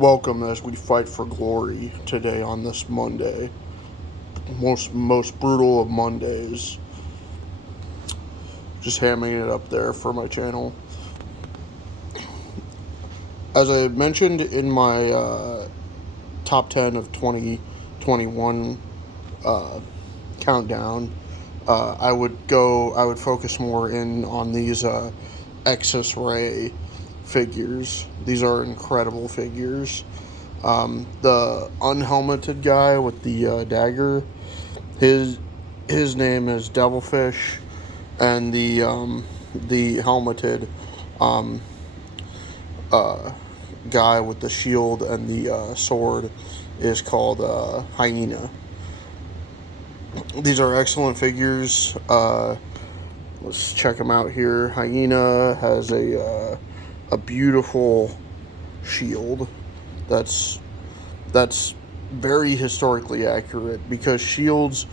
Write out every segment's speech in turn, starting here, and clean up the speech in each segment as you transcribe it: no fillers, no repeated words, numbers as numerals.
Welcome as we fight for glory today on this Monday. Most brutal of Mondays. Just hamming it up there for my channel. As I mentioned in my top 10 of 2021 countdown, I would focus more in on these Xesray figures. These are incredible figures. The unhelmeted guy with the dagger, his name is Devilfish, and the helmeted guy with the shield and the sword is called Hyena. These are excellent figures. Let's check them out here. Hyena has a beautiful shield that's very historically accurate, because shields,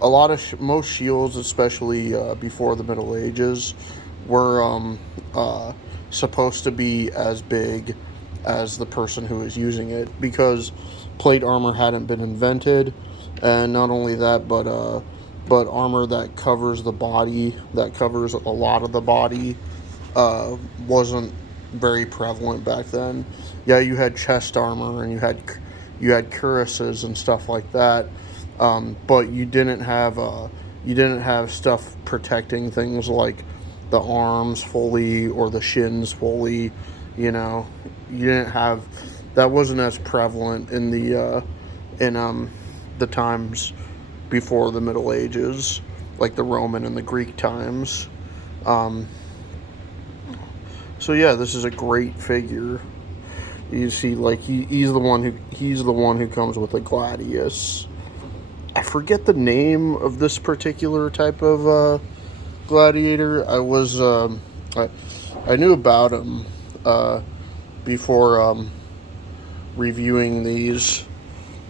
most shields, especially before the Middle Ages, were supposed to be as big as the person who is using it, because plate armor hadn't been invented, and not only that, but armor that covers the body, that covers a lot of the body, wasn't very prevalent back then. Yeah, you had chest armor and you had cuirasses and stuff like that, but you didn't have stuff protecting things like the arms fully or the shins fully. You didn't have that. Wasn't as prevalent in the times before the Middle Ages, like the Roman and the Greek times. So yeah, this is a great figure. You see, like he's the one who comes with a gladius. I forget the name of this particular type of gladiator. I knew about him before reviewing these,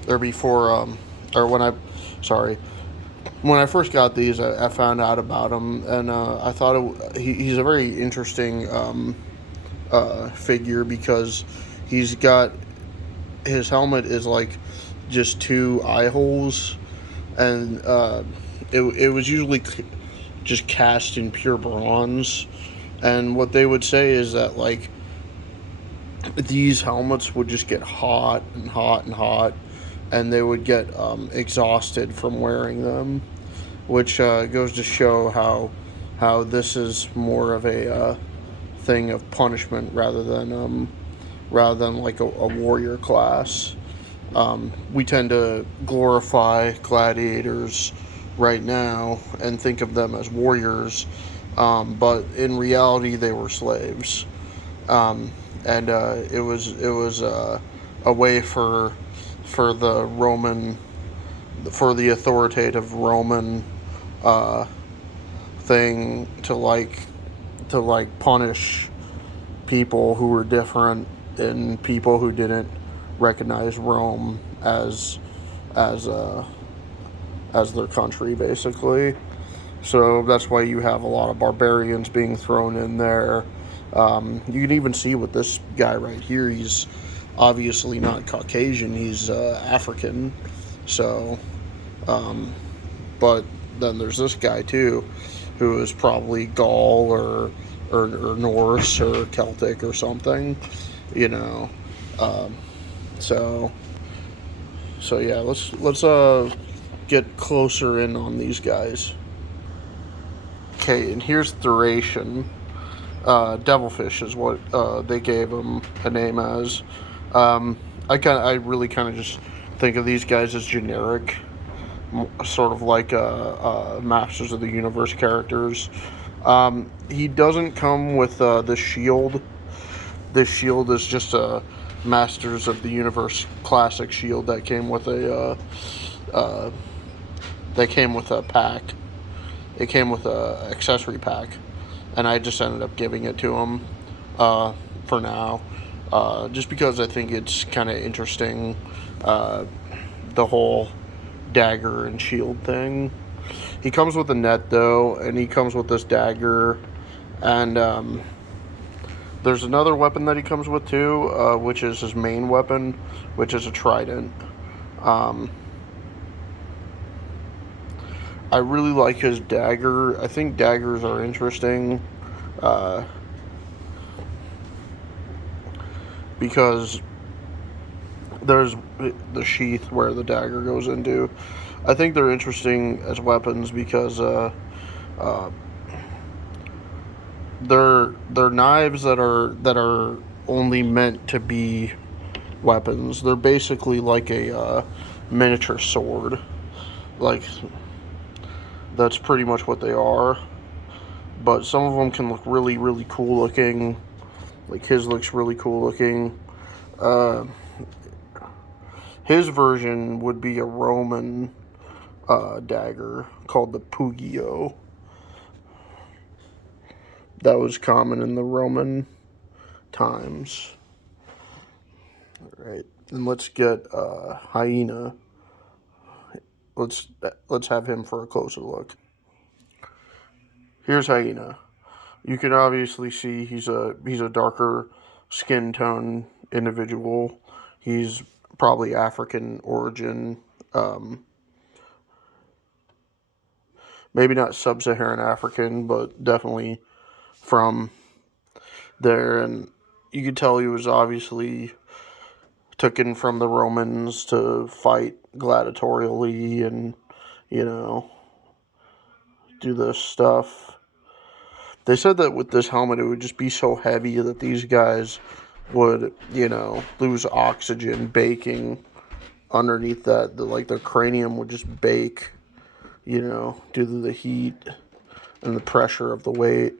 or when I first got these, I found out about him, and I thought he's a very interesting figure, because he's got, his helmet is like just two eye holes, and it was usually just cast in pure bronze. And what they would say is that, like, these helmets would just get hot and hot and hot, and they would get exhausted from wearing them, which goes to show how this is more of a thing of punishment rather than like a warrior class. We tend to glorify gladiators right now and think of them as warriors, but in reality they were slaves, and it was a way for the authoritative Roman thing to punish people who were different, and people who didn't recognize Rome as their country, basically. So that's why you have a lot of barbarians being thrown in there. You can even see with this guy right here, he's obviously not Caucasian, he's African. So, but then there's this guy too, who is probably Gaul or Norse or Celtic or something, So yeah, let's get closer in on these guys. Okay, and here's Thracian. Devilfish is what they gave him a name as. I really kind of just think of these guys as generic, sort of like Masters of the Universe characters. He doesn't come with this shield. This shield is just a Masters of the Universe classic shield that came with a pack. It came with a accessory pack, and I just ended up giving it to him for now, just because I think it's kind of interesting, the whole dagger and shield thing. He comes with a net though, and he comes with this dagger, and There's another weapon that he comes with too, which is his main weapon, which is a trident. Um, I really like his dagger. I think daggers are interesting because there's the sheath where the dagger goes into. I think they're interesting as weapons because uh, they're knives that are only meant to be weapons. They're basically like a miniature sword. Like that's pretty much what they are. But some of them can look really really cool looking. Like his looks really cool looking. Uh, his version would be a Roman dagger called the Pugio. That was common in the Roman times. All right, and let's get Hyena. Let's let's have him for a closer look. Here's Hyena. You can obviously see he's a darker skin tone individual. He's probably African origin. Um, Maybe not sub-Saharan African, but definitely from there. And you could tell he was obviously taken from the Romans to fight gladiatorially and, you know, do this stuff. They said that with this helmet, it would just be so heavy that these guys would, lose oxygen baking underneath that. Like their cranium would just bake, due to the heat and the pressure of the weight.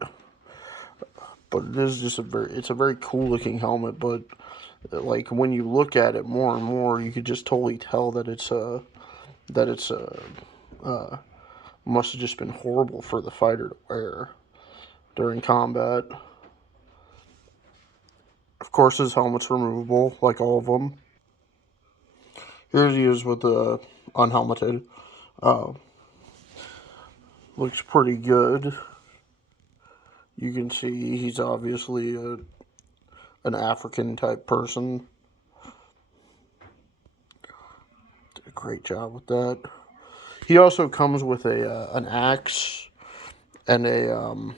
But it is just it's a very cool looking helmet. But like when you look at it more and more, you could just totally tell that it's must have just been horrible for the fighter to wear during combat. Of course, his helmet's removable, like all of them. Here he is with the unhelmeted. Uh, Looks pretty good. You can see he's obviously an African type person. Did a great job with that. He also comes with an axe and an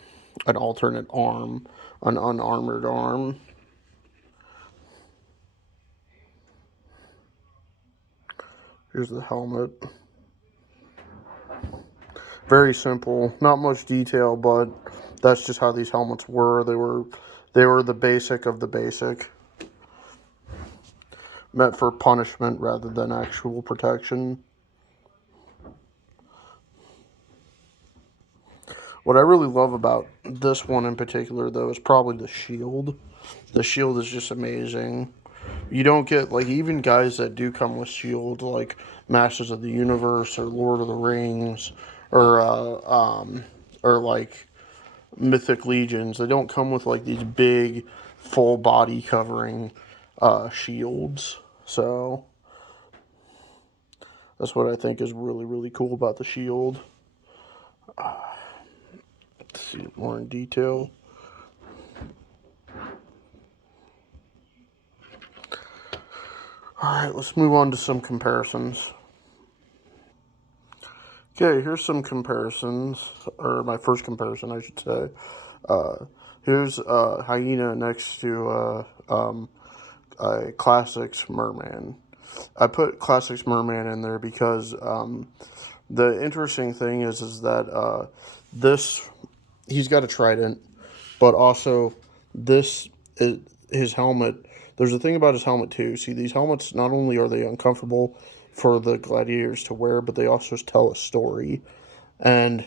alternate arm, an unarmored arm. Here's the helmet. Very simple, not much detail, but that's just how these helmets were. They were the basic of the basic, meant for punishment rather than actual protection. What I really love about this one in particular, though, is probably the shield. The shield is just amazing. You don't get, like, even guys that do come with shields, like Masters of the Universe or Lord of the Rings or like Mythic Legions. They don't come with like these big full body covering shields. So that's what I think is really really cool about the shield. Let's see more in detail. All right, let's move on to some comparisons. Okay, here's some comparisons, or my first comparison, I should say. Uh, Here's Hyena next to Classics Merman. I put Classics Merman in there because the interesting thing is that this he's got a trident, but also this is his helmet. There's a thing about his helmet too. See, these helmets, not only are they uncomfortable for the gladiators to wear, but they also tell a story. And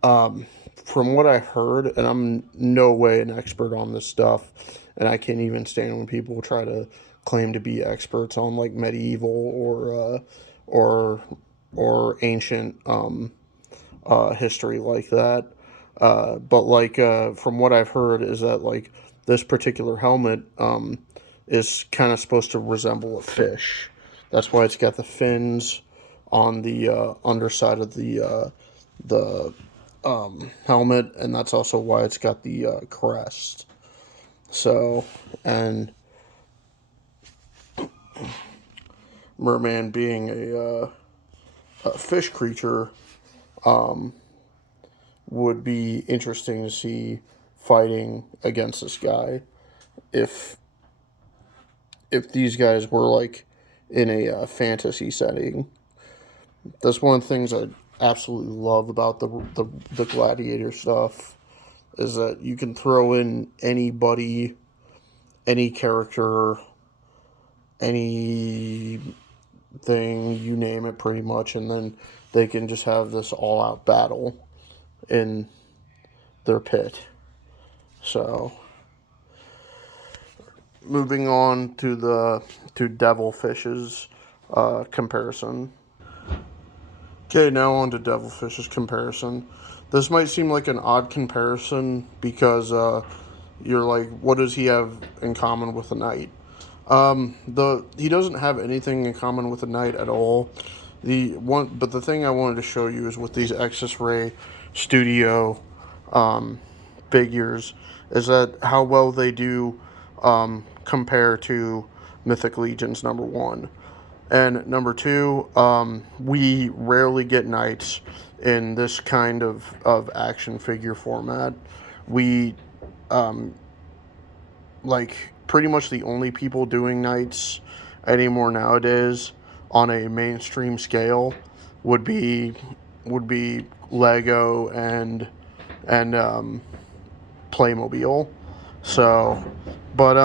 from what I heard, and I'm no way an expert on this stuff, and I can't even stand when people try to claim to be experts on like medieval or or ancient history like that. But like from what I've heard is that like this particular helmet is kind of supposed to resemble a fish. That's why it's got the fins on the underside of the helmet, and that's also why it's got the crest. So, and merman being a fish creature, would be interesting to see fighting against this guy if these guys were like in a fantasy setting. That's one of the things I absolutely love about the gladiator stuff, is that you can throw in anybody, any character, anything, you name it, pretty much, and then they can just have this all-out battle in their pit. So, moving on to the devilfish's comparison. Okay, now on to devilfish's comparison. This might seem like an odd comparison because you're like, what does he have in common with a knight? He doesn't have anything in common with a knight at all. But the thing I wanted to show you is with these Xesray Studio figures, is that how well they do compare to Mythic Legions #1. And #2, we rarely get knights in this kind of action figure format. We, like, pretty much the only people doing knights anymore nowadays on a mainstream scale would be Lego and Playmobil. So, but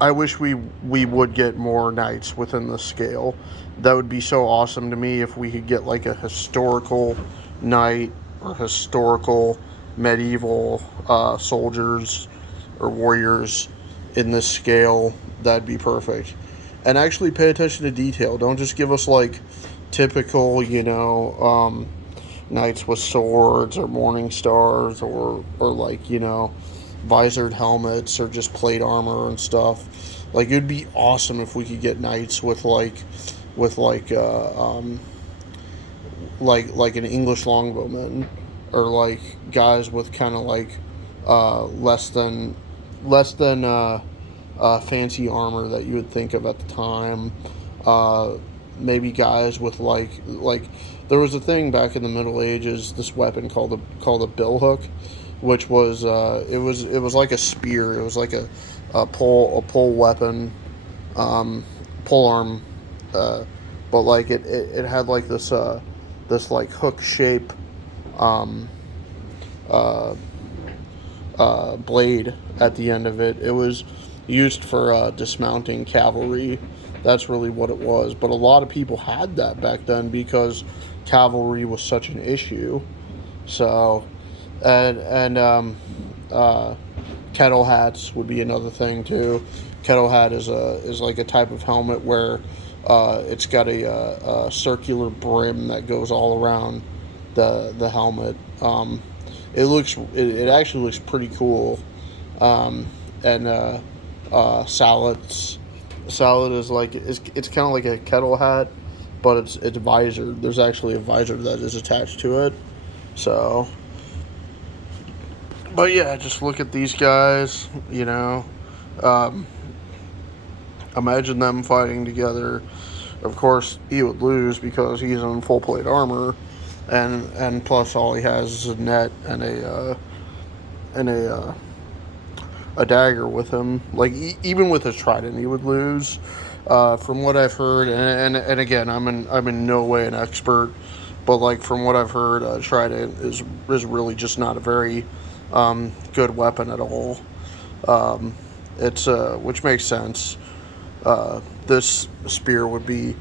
I wish we would get more knights within the scale. That would be so awesome to me if we could get like a historical knight or historical medieval soldiers or warriors in this scale. That'd be perfect. And actually pay attention to detail. Don't just give us like typical, knights with swords or morning stars or like, visored helmets or just plate armor and stuff. Like, it'd be awesome if we could get knights with like an English longbowman, or like guys with kind of like less than fancy armor that you would think of at the time. Maybe guys with like there was a thing back in the Middle Ages, this weapon called a billhook, which was it was like a spear. It was like a pole weapon, pole arm, but like it had like this like hook shape blade at the end of it. It was used for dismounting cavalry. That's really what it was. But a lot of people had that back then because cavalry was such an issue. So, and kettle hats would be another thing too. Kettle hat is like a type of helmet where it's got a circular brim that goes all around the helmet. It actually looks pretty cool. And salad is like it's kind of like a kettle hat, but it's visored. There's actually a visor that is attached to it. So, but yeah, just look at these guys. Imagine them fighting together. Of course, he would lose because he's in full plate armor, and plus all he has is a net and a dagger with him. Like even with his trident, he would lose. From what I've heard, and again, I'm in no way an expert, but like from what I've heard, trident is really just not a very good weapon at all. It's which makes sense. This spear would be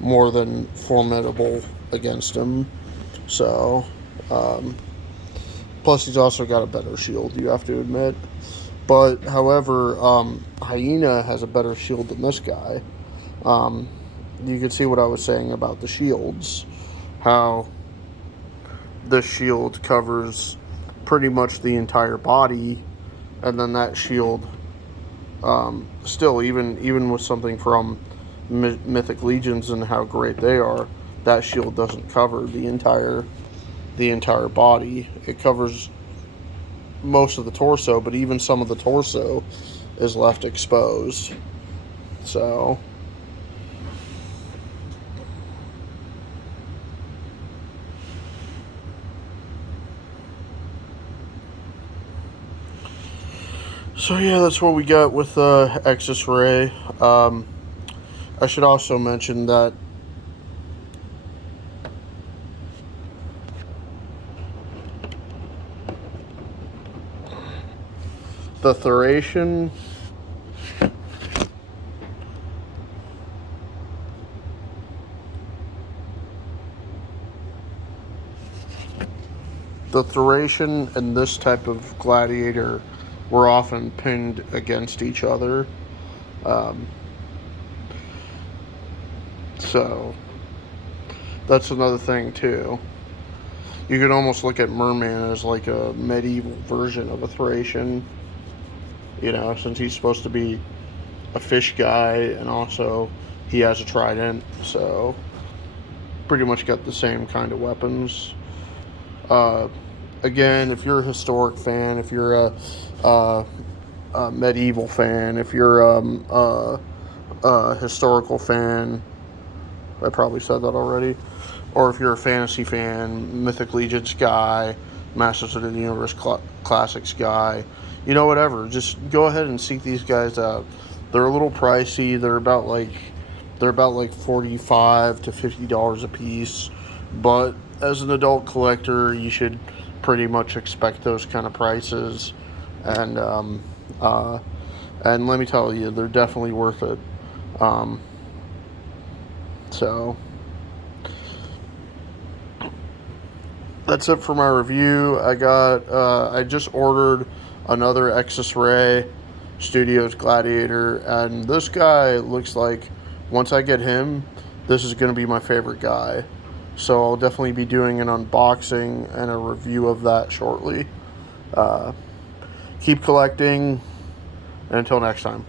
more than formidable against him. So, plus he's also got a better shield, you have to admit. But, however, Hyena has a better shield than this guy. You can see what I was saying about the shields. How this shield covers pretty much the entire body, and then that shield, still, even with something from Mythic Legions and how great they are, that shield doesn't cover the entire body. It covers most of the torso, but even some of the torso is left exposed. So yeah, that's what we got with Xesray. I should also mention that the Thracian and this type of gladiator were often pinned against each other. So that's another thing too. You could almost look at Merman as like a medieval version of a Thracian, since he's supposed to be a fish guy and also he has a trident, so pretty much got the same kind of weapons. Again, if you're a historic fan, if you're a medieval fan, if you're a historical fan, I probably said that already, or if you're a fantasy fan, Mythic Legions guy, Masters of the Universe Classics guy, whatever, just go ahead and seek these guys out. They're a little pricey. They're about like $45 to $50 a piece, but as an adult collector, you should pretty much expect those kind of prices, and let me tell you, they're definitely worth it. So that's it for my review. I just ordered another Xesray Studios Gladiator, and this guy looks like, once I get him, this is going to be my favorite guy. So I'll definitely be doing an unboxing and a review of that shortly. Keep collecting, and until next time.